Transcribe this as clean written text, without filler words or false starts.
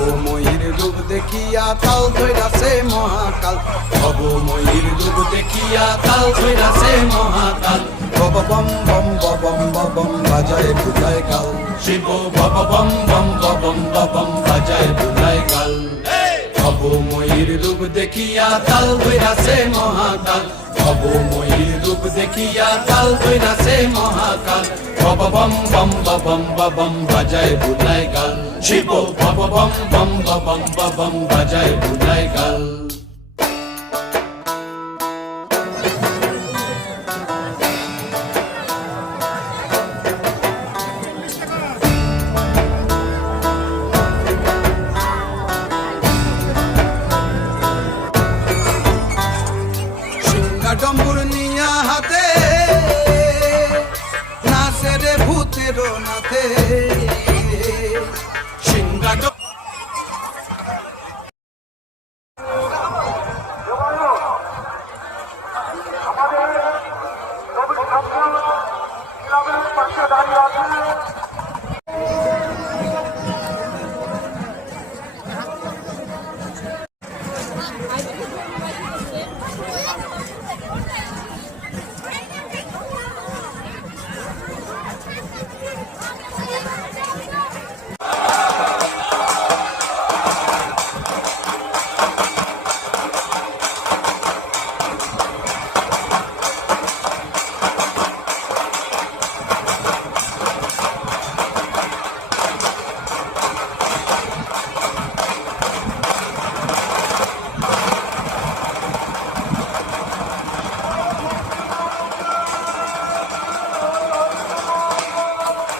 ভবময়ীর রূপ দেখিয়া তাল ধইরাছে মহাকাল, ভবময়ীর রূপ দেখিয়া তাল ধইরাছে মহাকাল। বব বম বম বম বম বাজায় বুঝায় গাল, শিব বব বম বম বম বম বাজায় বুঝায় গাল। ভবময়ীর রূপ দেখিয়া তাল ধইরাছে মহাকাল, ভবময়ীর রূপ দেখিয়া তাল ধইরাছে মহাকাল। বব বম বম বম বাজায় বুঝায় গাল, শিব বব বম বম বম বাজায় বুঝায় গাল। ডম্বুর নিয়া হাতে নাচে রে ভূতের নাথে,